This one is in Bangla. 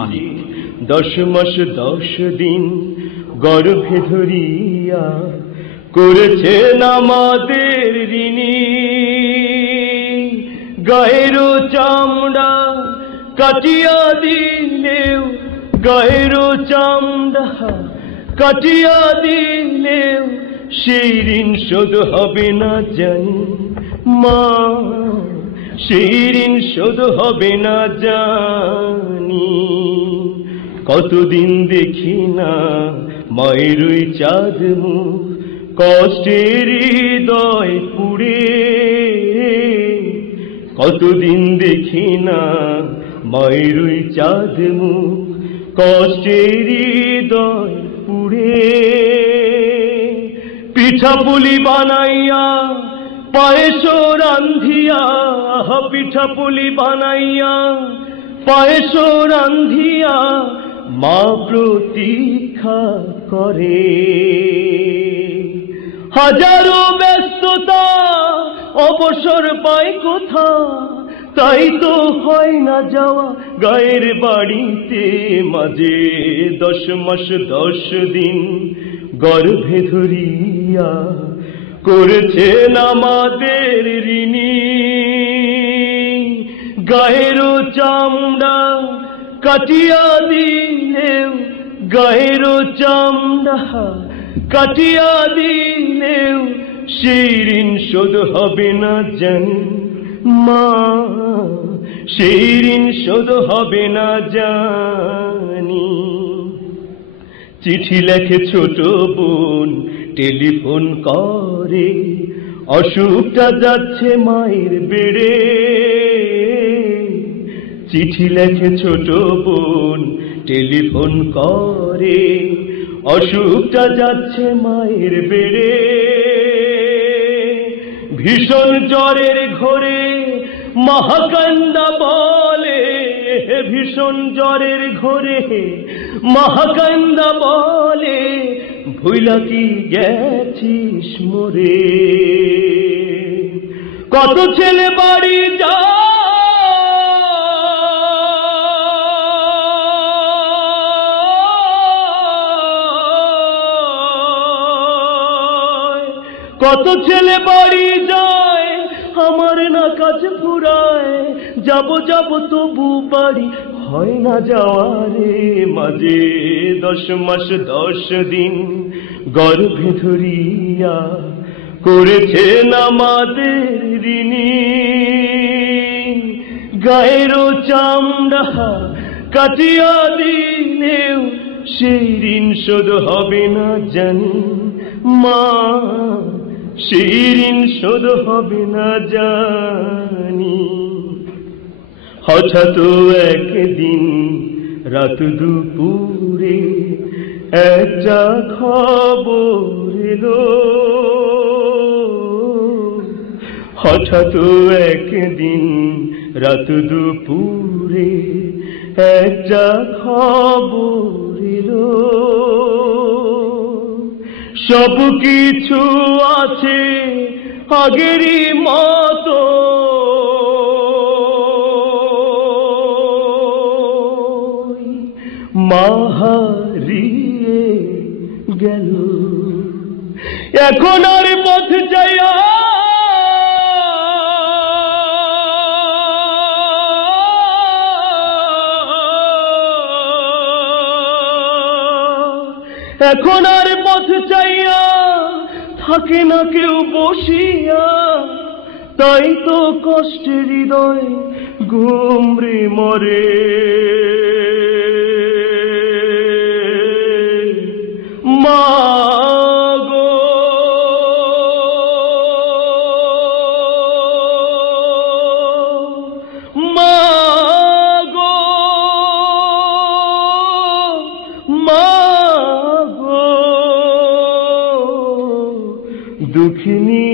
মানিক। 10 মাস 10 দিন গর্ভে ধরিয়া করেছেন আমাদের ঋণী। গায়ের চামড়া কাটিয়া দিলেও, গায়ের চামড়া কাটিয়া দিলেও সেই ঋণ শোধ হবে না জানি মা, সেই ঋণ শোধ হবে না জানি। কতদিন দেখি না মায়ের ওই চাঁদ মুখ, কষ্টের হৃদয় পুড়ে। কতদিন দেখি না মায়ের ওই চাঁদ মুখ, কষ্টের হৃদয় পুড়ে। পিঠাপুলি বানাইয়া পায়েস রান্ধিয়া, পিঠাপুলি বানাইয়া পায়েস রান্ধিয়া মা প্রতীক্ষা করে। হাজারো ব্যস্ততা অবসর পায় কোথা, তাই তো হয় না যাওয়া গায়ের বাড়িতে মাঝে। 10 মাস 10 দিন গর্ভে ধরিয়া করেছেন আমাদের ঋণী। গায়ের চামড়া কাটিয়া দিলেও, গায়ের চামড়া কাটিয়া দিলেও সেই ঋণ শোধ হবে না জানি মা, সেই ঋণ শোধ হবে না জানি। চিঠি লেখে ছোট বোন টেলিফোন করে, অসুখটা যাচ্ছে মায়ের বেড়ে। চিঠি লেখে ছোট বোন টেলিফোন করে, অসুখটা যাচ্ছে মায়ের বেড়ে। ভীষণ জ্বরের ঘোরে মহাকান্দা বলে, ভীষণ জ্বরের ঘোরে মহাকান্দা বলে, ভুইলা কি গেছিস মোরে। কত ছেলে বাড়ি যায়, কত ছেলে বাড়ি যায় আমার না কাছে ফুরায়। যাব যাব তবু বাড়ি হয় না যাওয়ারে মাঝে। 10 মাস 10 দিন গর্ভে ধরিয়া করেছেন আমাদের ঋণী। গায়ের চামড়া কাটিয়া দিলেও সেই ঋণ শোধ হবে না জানি মা, সেই ঋণ শোধ হবে না জানি। হঠাৎ একদিন রাত দুপুরে একটা খবর এলো, হঠাৎ একদিন রাত দুপুরে একটা খবর এলো। সব কিছু আছে আগেরই মতো, মা হারিয়ে গেল। এখন আর পথ যাইয়া এখন আর পথ চাইয়া থাকে না কেউ বসিয়া। তাই তো কষ্টের হৃদয় গুমরে মরে। মা গো, মা গো, মা গো, দুঃখিনী